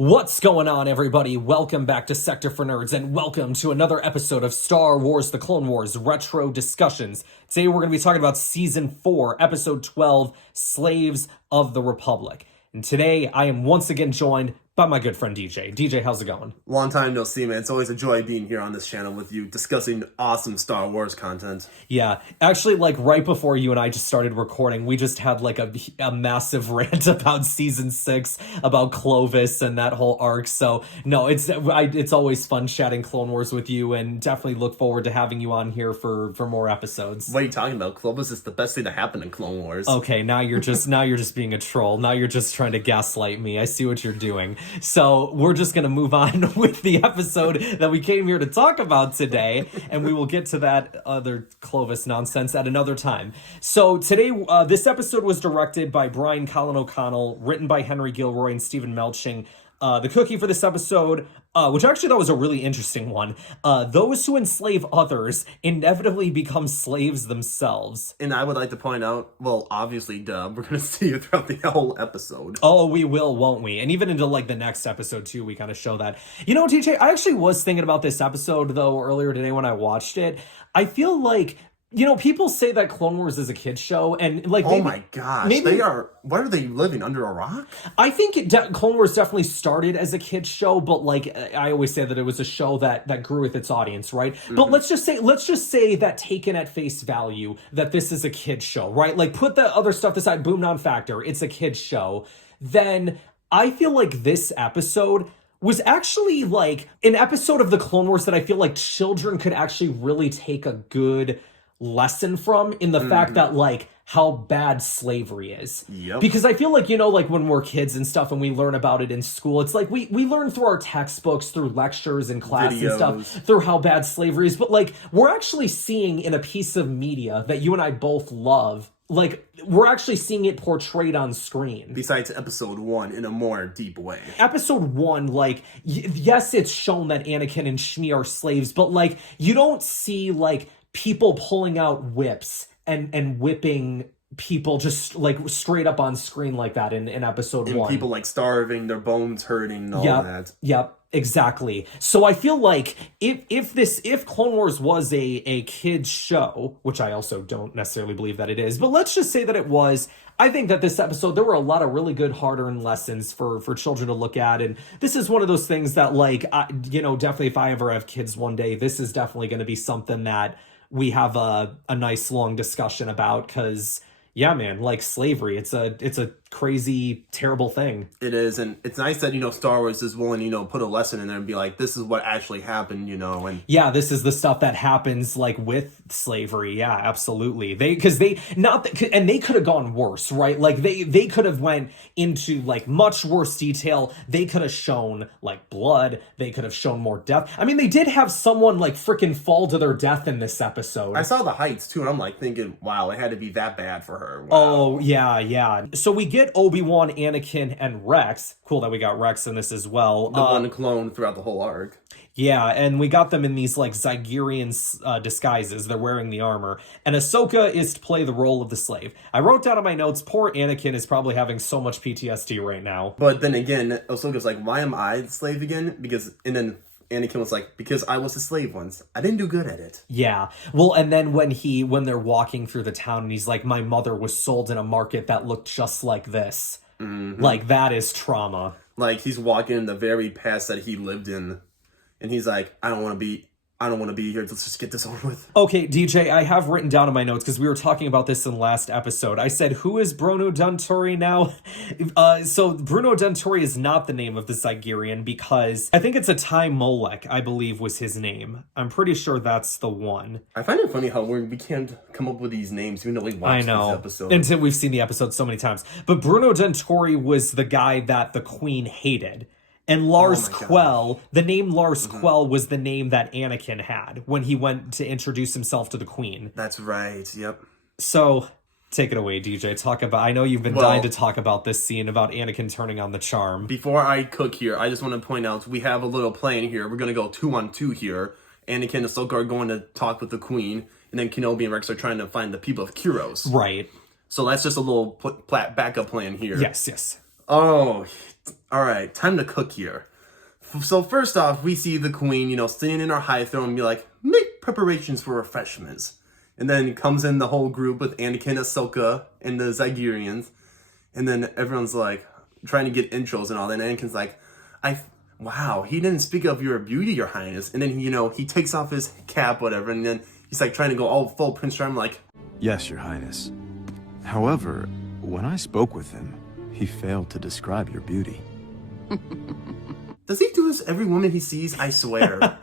What's going on, everybody? Welcome back to Sector for Nerds, and welcome to another episode of Star Wars The Clone Wars Retro Discussions. Today we're going to be talking about Season 4, Episode 12, Slaves of the Republic. And today I am once again joined by my good friend DJ. DJ, how's it going? Long time no see, man. It's always a joy being here on this channel with you, discussing awesome Star Wars content. Yeah, actually, right before you and I just started recording, we just had a massive rant about Season 6, about Clovis and that whole arc. So, no, it's always fun chatting Clone Wars with you, and definitely look forward to having you on here for more episodes. What are you talking about? Clovis is the best thing to happen in Clone Wars. Okay, now you're just being a troll. Now you're just trying to gaslight me. I see what you're doing. So we're just going to move on with the episode that we came here to talk about today, and we will get to that other Clovis nonsense at another time. So today, this episode was directed by Brian Colin O'Connell, written by Henry Gilroy and Stephen Melching. The cookie for this episode, which I actually thought was a really interesting one, those who enslave others inevitably become slaves themselves. And I would like to point out, well, obviously, we're going to see it throughout the whole episode. Oh, we will, won't we? And even into the next episode too, we kind of show that. You know, TJ, I actually was thinking about this episode though earlier today when I watched it. I feel like, you know, people say that Clone Wars is a kid's show, and oh my gosh, they are. What are they living under a rock? I think Clone Wars definitely started as a kid's show, but I always say that it was a show that grew with its audience, right? Mm-hmm. But let's just say that taken at face value, that this is a kid's show, right? Like, put the other stuff aside, boom non-factor, it's a kid's show. Then I feel like this episode was actually an episode of the Clone Wars that I feel like children could actually really take a good lesson from, in the fact that how bad slavery is. Yep. Because I feel like, you know, when we're kids and stuff and we learn about it in school, it's like we learn through our textbooks, through lectures and class and stuff, through how bad slavery is. But we're actually seeing in a piece of media that you and I both love, we're actually seeing it portrayed on screen. Besides episode 1 in a more deep way. Episode 1, yes, it's shown that Anakin and Shmi are slaves, but you don't see people pulling out whips and whipping people just straight up on screen like that in episode 1. People starving, their bones hurting and all that. Yep. Exactly. So I feel like if Clone Wars was a kid's show, which I also don't necessarily believe that it is, but let's just say that it was, I think that this episode, there were a lot of really good hard-earned lessons for children to look at, and this is one of those things that definitely if I ever have kids one day, this is definitely going to be something that we have a nice long discussion about, because yeah, man, slavery, it's a crazy, terrible thing. It is, and it's nice that, Star Wars is willing, put a lesson in there and be like, this is what actually happened, and... Yeah, this is the stuff that happens, with slavery, yeah, absolutely. They could have gone worse, right? They could have went into, much worse detail. They could have shown, blood. They could have shown more death. I mean, they did have someone, freaking fall to their death in this episode. I saw the heights, too, and I'm, thinking, wow, it had to be that bad for her. Wow. Oh, yeah. So we get Obi-Wan, Anakin, and Rex. Cool that we got Rex in this as well. The one clone throughout the whole arc. Yeah, and we got them in these Zygerrian disguises. They're wearing the armor. And Ahsoka is to play the role of the slave. I wrote down in my notes, poor Anakin is probably having so much PTSD right now. But then again, Ahsoka's like, why am I the slave again? And then Anakin was like, because I was a slave once. I didn't do good at it. Yeah. Well, and then when they're walking through the town and he's like, my mother was sold in a market that looked just like this. Mm-hmm. That is trauma. He's walking in the very past that he lived in. And he's like, I don't want to be here. Let's just get this over with. Okay, DJ, I have written down in my notes, because we were talking about this in the last episode. I said, who is Bruno Duntori now? So Bruno Duntori is not the name of the Zygerrian, because I think it's a Tai Molek, I believe was his name. I'm pretty sure that's the one. I find it funny how we can't come up with these names even though we watched this episode. Until we've seen the episode so many times. But Bruno Duntori was the guy that the Queen hated. And Lars Quell, the name Lars Quell was the name that Anakin had when he went to introduce himself to the Queen. That's right, yep. So, take it away, DJ. I know you've been dying to talk about this scene about Anakin turning on the charm. Before I cook here, I just want to point out, we have a little plan here. We're going to go 2-on-2 here. Anakin and Ahsoka are going to talk with the Queen, and then Kenobi and Rex are trying to find the people of Kuros. Right. So that's just a little backup plan here. Yes. Oh, All right, time to cook here. So first off, we see the queen, sitting in her high throne and be like, make preparations for refreshments. And then comes in the whole group with Anakin, Ahsoka, and the Zygerrians. And then everyone's like trying to get intros and all that. And Anakin's like, wow, he didn't speak of your beauty, your highness. And then, he takes off his cap, whatever. And then he's like trying to go all full Prince Charming, like, yes, your highness. However, when I spoke with him, he failed to describe your beauty. Does he do this every woman he sees? I swear.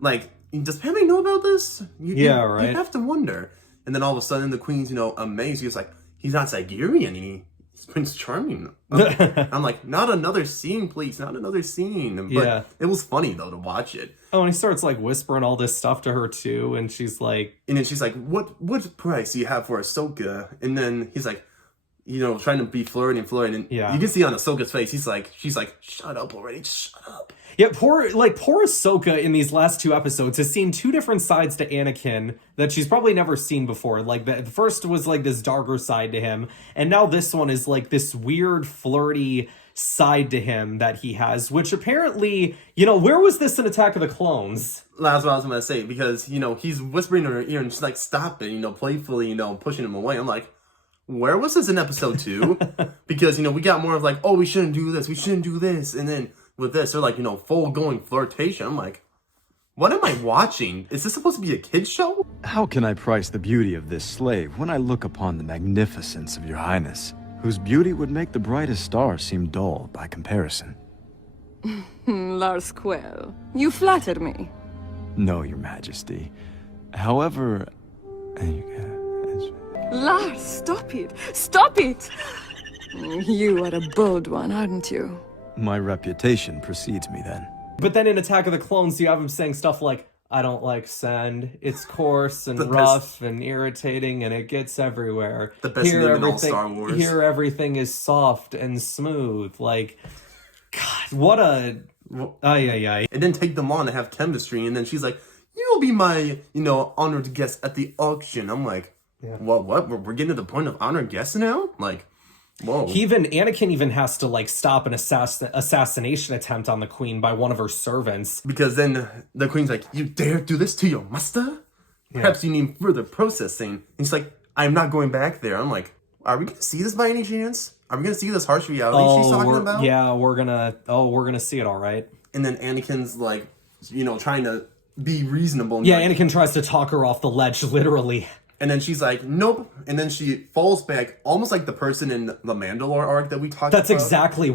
Like, does Padme know about this? Right. You have to wonder. And then all of a sudden, the queen's, amazed. He's like, he's not Zygerrian, he's Prince Charming. I'm like, not another scene, please, not another scene. But it was funny, though, to watch it. Oh, and he starts, like, whispering all this stuff to her, too, and she's like... And then she's like, what price do you have for Ahsoka? And then he's like, trying to be flirting, and you can see on Ahsoka's face, she's like, shut up already, just shut up. Yeah, poor Ahsoka in these last 2 episodes has seen 2 different sides to Anakin that she's probably never seen before. Like, the first was, like, this darker side to him, and now this one is, like, this weird, flirty side to him that he has, which apparently, where was this in Attack of the Clones? That's what I was going to say, because, he's whispering in her ear, and she's like, stop it, playfully, pushing him away. I'm like, where was this in episode 2? Because, we got more of like, oh, we shouldn't do this, and then with this, they're like, full going flirtation. I'm like, what am I watching? Is this supposed to be a kid's show? How can I price the beauty of this slave when I look upon the magnificence of your highness, whose beauty would make the brightest star seem dull by comparison? Lars Quell, you flatter me. No, your majesty. However... Lars, stop it! Stop it! You are a bold one, aren't you? My reputation precedes me then. But then in Attack of the Clones, you have him saying stuff like, I don't like sand. It's coarse and rough and irritating and it gets everywhere. The best name in all Star Wars. Here everything is soft and smooth. Like, God, what a... And then take them on to have chemistry, and then she's like, you'll be my, honored guest at the auction. I'm like, what? We're getting to the point of honored guests now? Like... Whoa. Anakin even has to, like, stop an assassination attempt on the queen by one of her servants. Because then the queen's like, you dare do this to your master? Perhaps you need further processing. And he's like, I'm not going back there. I'm like, are we going to see this by any chance? Are we going to see this harsh reality she's talking about? Yeah, we're gonna see it, all right. And then Anakin's like, trying to be reasonable. And Anakin tries to talk her off the ledge, literally. And then she's like, nope. And then she falls back, almost like the person in the Mandalore arc that we talked about. That's exactly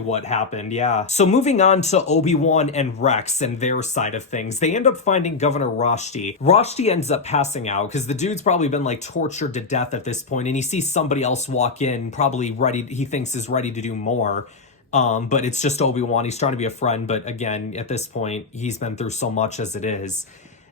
what happened, yeah. So moving on to Obi-Wan and Rex and their side of things, they end up finding Governor Roshti. Roshti ends up passing out because the dude's probably been, like, tortured to death at this point, and he sees somebody else walk in, probably he thinks is ready to do more. But it's just Obi-Wan. He's trying to be a friend, but again, at this point, he's been through so much as it is.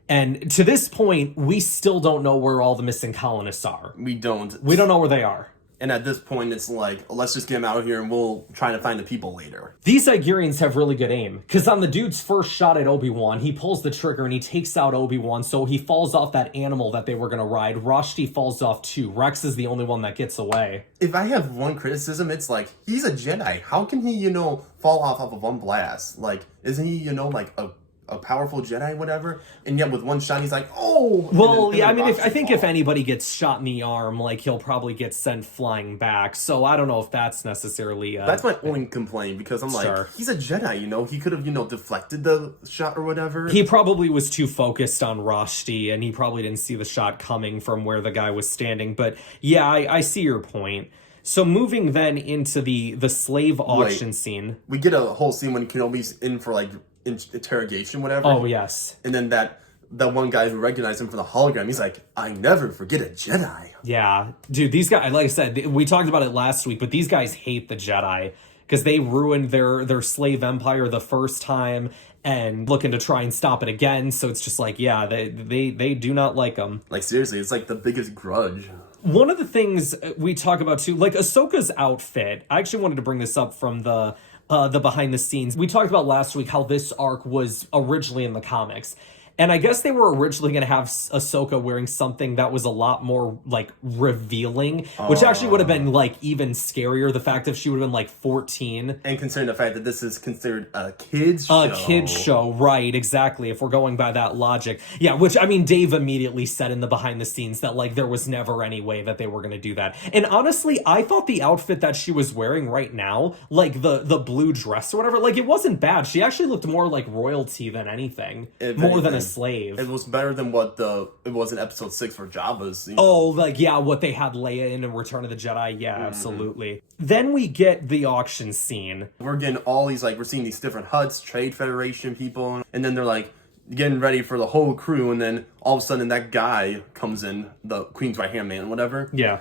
And to this point, we still don't know where all the missing colonists are. We don't know where they are. And at this point, it's like, let's just get them out of here and we'll try to find the people later. These Zygerrians have really good aim. Because on the dude's first shot at Obi-Wan, he pulls the trigger and he takes out Obi-Wan, so he falls off that animal that they were going to ride. Roshti falls off too. Rex is the only one that gets away. If I have one criticism, it's like, he's a Jedi. How can he, fall off of one blast? Like, isn't he, like a powerful Jedi, whatever, and yet with one shot he's like, oh. Well, yeah, I mean, I think if anybody gets shot in the arm, like, he'll probably get sent flying back. So I don't know if that's necessarily. That's my only complaint, because I'm like, he's a Jedi, he could have deflected the shot or whatever. He probably was too focused on Roshti, and he probably didn't see the shot coming from where the guy was standing. But yeah, I see your point. So moving then into the slave auction scene, we get a whole scene when Kenobi's in for like interrogation, whatever. Oh, yes. And then that one guy who recognized him from the hologram, he's like, I never forget a Jedi. Yeah. Dude, these guys, like I said, we talked about it last week, but these guys hate the Jedi because they ruined their slave empire the first time and looking to try and stop it again. So it's just like, yeah, they do not like them. Like, seriously, it's like the biggest grudge. One of the things we talk about, too, like Ahsoka's outfit, I actually wanted to bring this up from the behind the scenes. We talked about last week how this arc was originally in the comics. And I guess they were originally going to have Ahsoka wearing something that was a lot more, like, revealing, which actually would have been, like, even scarier. The fact that she would have been, like, 14. And considering the fact that this is considered a kid's show. A kid's show, right, exactly, if we're going by that logic. Yeah, which, I mean, Dave immediately said in the behind the scenes that, like, there was never any way that they were going to do that. And honestly, I thought the outfit that she was wearing right now, like, the blue dress or whatever, like, it wasn't bad. She actually looked more like royalty than anything. More than a slave. It was better than what it was in episode 6 for Jabba's. Oh, like, yeah, what they had Leia in Return of the Jedi. Yeah, absolutely. Then we get the auction scene. We're getting all these, like, we're seeing these different huts, Trade Federation people, and then they're, like, getting ready for the whole crew, and then all of a sudden that guy comes in, the Queen's right-hand man, whatever. Yeah.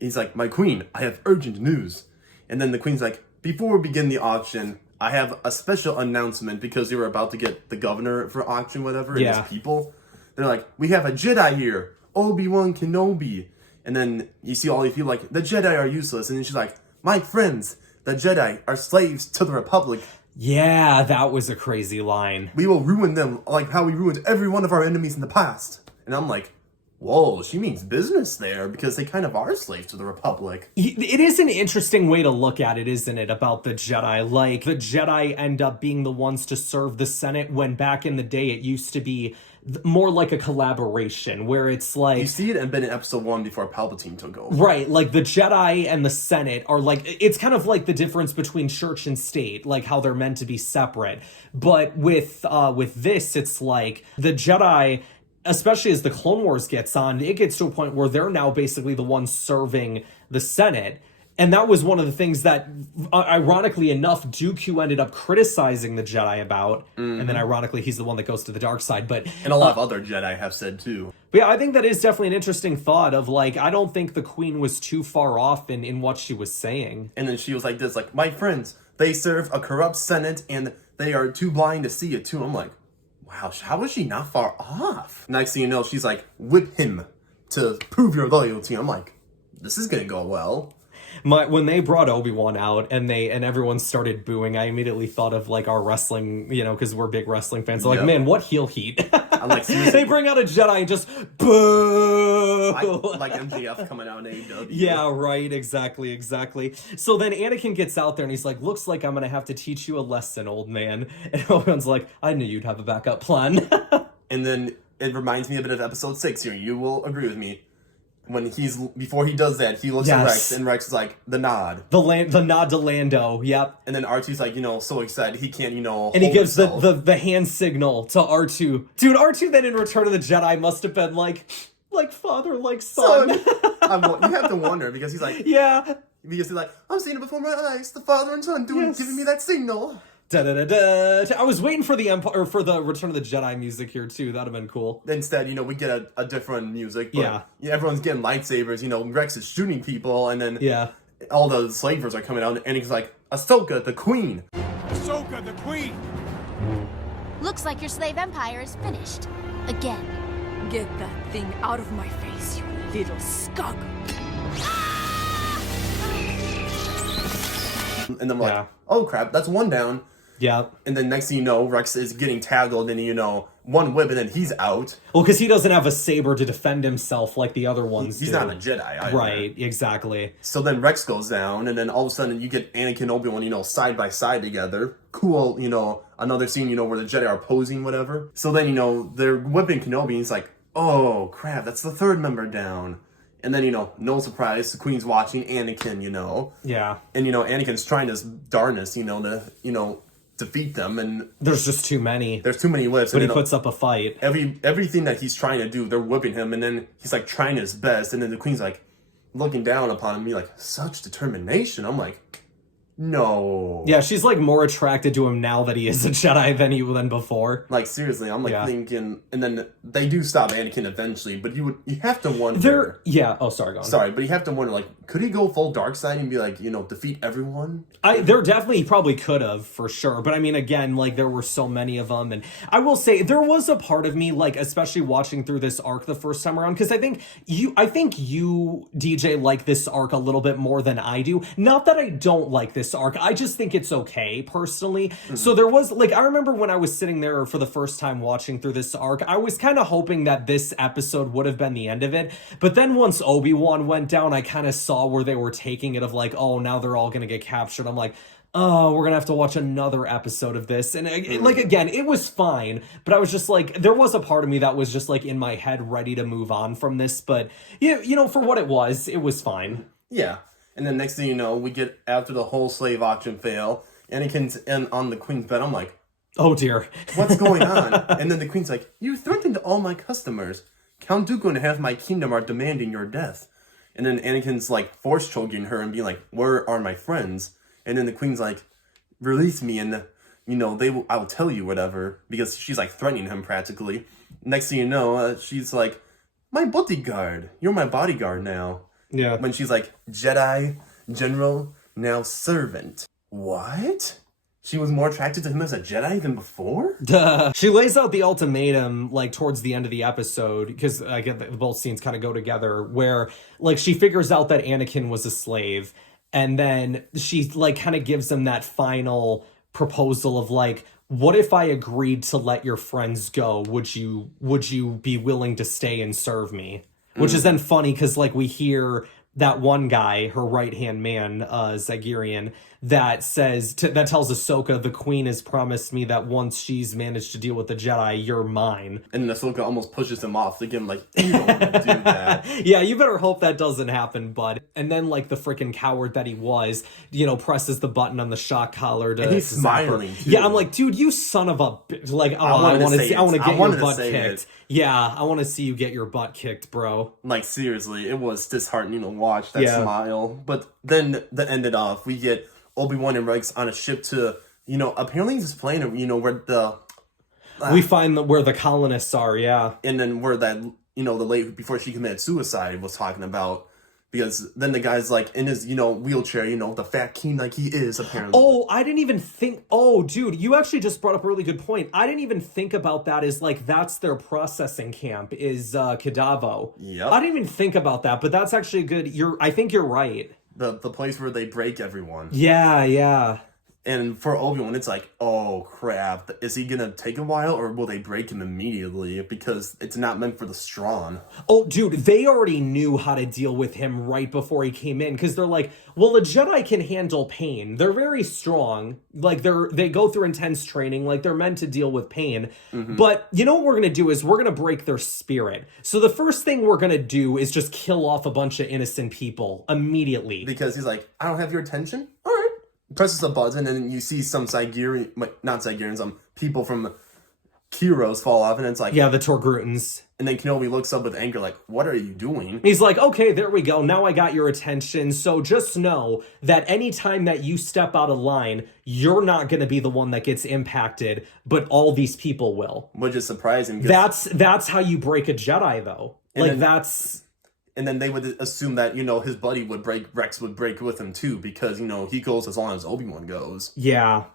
He's like, my queen, I have urgent news. And then the Queen's like, before we begin the auction, I have a special announcement because they were about to get the governor for auction, whatever, and his people. They're like, we have a Jedi here, Obi-Wan Kenobi. And then you see all these people like, the Jedi are useless. And then she's like, my friends, the Jedi are slaves to the Republic. Yeah, that was a crazy line. We will ruin them like how we ruined every one of our enemies in the past. And I'm like, whoa, she means business there, because they kind of are slaves to the Republic. It is an interesting way to look at it, isn't it, about the Jedi? Like, the Jedi end up being the ones to serve the Senate, when back in the day it used to be more like a collaboration, where it's like... You see it in episode 1 before Palpatine took over. Right, like the Jedi and the Senate are like... It's kind of like the difference between church and state, like how they're meant to be separate. But with this, it's like the Jedi... Especially as the Clone Wars gets on, it gets to a point where they're now basically the ones serving the Senate. And that was one of the things that, ironically enough, Dooku ended up criticizing the Jedi about. And then ironically, he's the one that goes to the dark side. But and a lot of other Jedi have said too. But yeah, I think that is definitely an interesting thought of, like, I don't think the Queen was too far off in what she was saying. And then she was like this, like, my friends, they serve a corrupt Senate and they are too blind to see it too. I'm like, wow, how is she not far off? Next thing you know, she's like, whip him to prove your loyalty. I'm like, this is gonna go well. When they brought Obi-Wan out and everyone started booing, I immediately thought of, like, our wrestling, because we're big wrestling fans. Like, man, what heel heat. I'm like, they bring out a Jedi and just boo! Like MJF coming out in AEW. Yeah, right, exactly. So then Anakin gets out there and he's like, looks like I'm gonna have to teach you a lesson, old man. And Obi-Wan's like, I knew you'd have a backup plan. And then it reminds me a bit of episode 6 here. You will agree with me. When before he does that, he looks at Rex, and Rex is like, the nod. The nod to Lando, yep. And then R2's like, so excited, he can't, and he gives the hand signal to R2. Dude, R2 then in Return of the Jedi must have been like father, like son. You have to wonder, because he's like... Yeah. Because he's like, I'm seeing it before my eyes, the father and son giving me that signal. Da-da-da-da. I was waiting for the Return of the Jedi music here too. That'd have been cool. Instead, we get a different music. But everyone's getting lightsabers. Rex is shooting people, and then all the slavers are coming out, and he's like, Ahsoka, the queen. Ahsoka, the queen. Looks like your slave empire is finished. Again. Get that thing out of my face, you little skug. And then we're like, oh crap, that's one down. Yeah. And then next thing you know, Rex is getting tackled, and one whip, and then he's out. Well, because he doesn't have a saber to defend himself like the other ones He's not a Jedi either. Right, exactly. So then Rex goes down, and then all of a sudden you get Anakin and Obi-Wan, side by side together. Cool, another scene, where the Jedi are posing, whatever. So then, they're whipping Kenobi, and he's like, oh crap, that's the third member down. And then, no surprise, the Queen's watching Anakin, Yeah. And, Anakin's trying his darnest, to, defeat them, and... There's just too many. There's too many whips. But he puts up a fight. Everything that he's trying to do, they're whipping him, and then he's, like, trying his best, and then the Queen's, like, looking down upon him, like, such determination. I'm like... No. Yeah, she's like more attracted to him now that he is a Jedi than before. Like seriously, I'm like thinking, and then they do stop Anakin eventually, but you have to wonder. Oh, sorry, go on. Sorry, but you have to wonder, like, could he go full dark side and be like, defeat everyone? He probably could have, for sure. But I mean, again, like, there were so many of them, and I will say there was a part of me, like, especially watching through this arc the first time around, because I think you DJ, like this arc a little bit more than I do. Not that I don't like this this arc. I just think it's okay, personally. So there was, like, I remember when I was sitting there for the first time watching through this arc, I was kind of hoping that this episode would have been the end of it. But then once Obi-Wan went down, I kind of saw where they were taking it of like, oh, now they're all going to get captured. I'm like, oh, we're gonna have to watch another episode of this. And like, again, it was fine, but I was just like, there was a part of me that was just like in my head ready to move on from this. But yeah, you know, for what it was fine. Yeah. And then next thing you know, we get after the whole slave auction fail, Anakin's on the queen's bed. I'm like, oh dear. what's going on? And then the queen's like, you threatened all my customers. Count Dooku and half my kingdom are demanding your death. And then Anakin's like force choking her and being like, where are my friends? And then the queen's like, release me and, you know, I'll tell you whatever. Because she's like threatening him practically. Next thing you know, she's like, my bodyguard. You're my bodyguard now. Yeah. When she's like, Jedi, general, now servant. What? She was more attracted to him as a Jedi than before? Duh. She lays out the ultimatum, like, towards the end of the episode, because I get that both scenes kind of go together, where, like, she figures out that Anakin was a slave. And then she, like, kind of gives them that final proposal of, like, what if I agreed to let your friends go? Would you be willing to stay and serve me? Which is then funny because, like, we hear that one guy, her right-hand man, Zygerrian, that tells Ahsoka, the queen has promised me that once she's managed to deal with the Jedi, you're mine. And Ahsoka almost pushes him off to give him, like, you don't want to do that. Yeah, you better hope that doesn't happen, bud. And then, like, the freaking coward that he was, you know, presses the button on the shock collar to... And he's smiling, too. Yeah, I'm like, dude, you son of a... Like, oh, I want to get your butt kicked. Yeah, I want to see you get your butt kicked, bro. Like, seriously, it was disheartening to watch that smile. But then, to end it off, we get Obi-Wan and Rex on a ship to, you know, apparently this planet, you know, where the... we find where the colonists are, yeah. And then where that, you know, the lady, before she committed suicide, was talking about... Because then the guy's, like, in his, you know, wheelchair, you know, the fat king like he is, apparently. Oh, I didn't even think... Oh, dude, you actually just brought up a really good point. I didn't even think about that as, like, that's their processing camp, is Kadavo. Yep. I didn't even think about that, but that's actually a good... I think you're right. The place where they break everyone. Yeah, yeah. And for Obi-Wan, it's like, oh, crap. Is he going to take a while, or will they break him immediately? Because it's not meant for the strong. Oh, dude, they already knew how to deal with him right before he came in. Because they're like, well, a Jedi can handle pain. They're very strong. Like, they go through intense training. Like, they're meant to deal with pain. Mm-hmm. But you know what we're going to do is we're going to break their spirit. So the first thing we're going to do is just kill off a bunch of innocent people immediately. Because he's like, I don't have your attention? All right. Presses a button, and you see some people from Kiros fall off, and it's like... Yeah, the Torgrutans. And then Kenobi looks up with anger, like, what are you doing? He's like, okay, there we go. Now I got your attention. So just know that anytime that you step out of line, you're not going to be the one that gets impacted, but all these people will. Which is surprising. That's how you break a Jedi, though. And then they would assume that, you know, his buddy Rex would break with him too, because, you know, he goes as long as Obi-Wan goes. Yeah.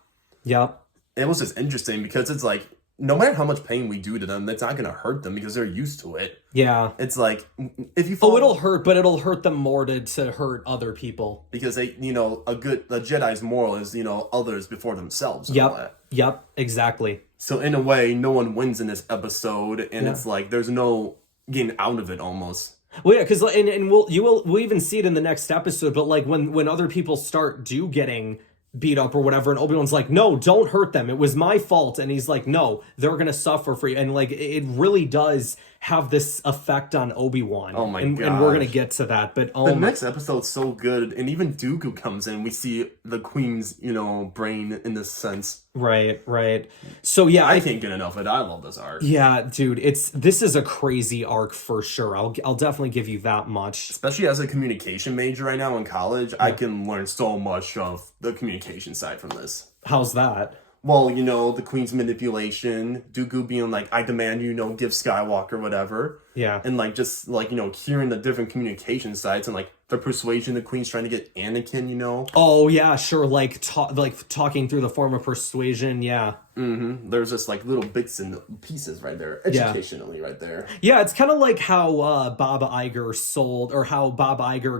Yep. It was just interesting because it's like, no matter how much pain we do to them, that's not going to hurt them because they're used to it. Yeah. It's like, if you fall... Oh, it'll hurt, but it'll hurt them more to hurt other people. Because they, you know, a Jedi's moral is, you know, others before themselves. Yep, exactly. So in a way, no one wins in this episode, and it's like, there's no getting out of it almost. Well, yeah, because we'll even see it in the next episode. But like when other people start getting beat up or whatever, and Obi-Wan's like, no, don't hurt them. It was my fault. And he's like, no, they're gonna suffer for you. And like it really does have this effect on Obi-Wan. Oh my god! And we're gonna get to that. But the next episode's so good, and even Dooku comes in. We see the Queen's, you know, brain in this sense. Right. So yeah, I can't get enough of it. I love this arc. Yeah, dude, this is a crazy arc for sure. I'll definitely give you that much. Especially as a communication major right now in college, I can learn so much of the communication side from this. How's that? Well, you know, the Queen's manipulation, Dooku being like, I demand you know, give Skywalker whatever. Yeah. And like, just like, you know, hearing the different communication sides and like the persuasion the Queen's trying to get Anakin, you know? Oh yeah, sure. Like talking through the form of persuasion. Yeah. There's just like little bits and pieces right there, educationally right there. Yeah, it's kind of like how Bob Iger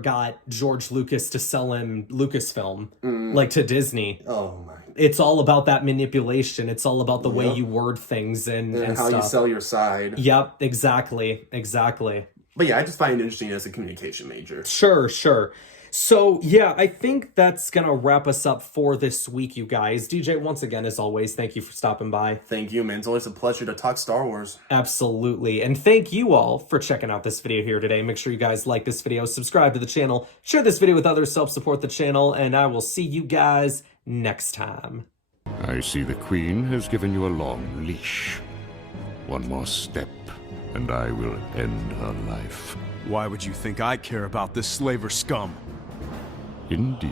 got George Lucas to sell him Lucasfilm, like to Disney. Oh my. It's all about that manipulation. It's all about the way you word things and how stuff. you sell your side. Yep, exactly. But yeah, I just find it interesting as a communication major. Sure. So, yeah, I think that's going to wrap us up for this week, you guys. DJ, once again, as always, thank you for stopping by. Thank you, man. It's always a pleasure to talk Star Wars. Absolutely. And thank you all for checking out this video here today. Make sure you guys like this video, subscribe to the channel, share this video with others, help support the channel, and I will see you guys next time. I see the Queen has given you a long leash. One more step, and I will end her life. Why would you think I care about this slaver scum? Indeed.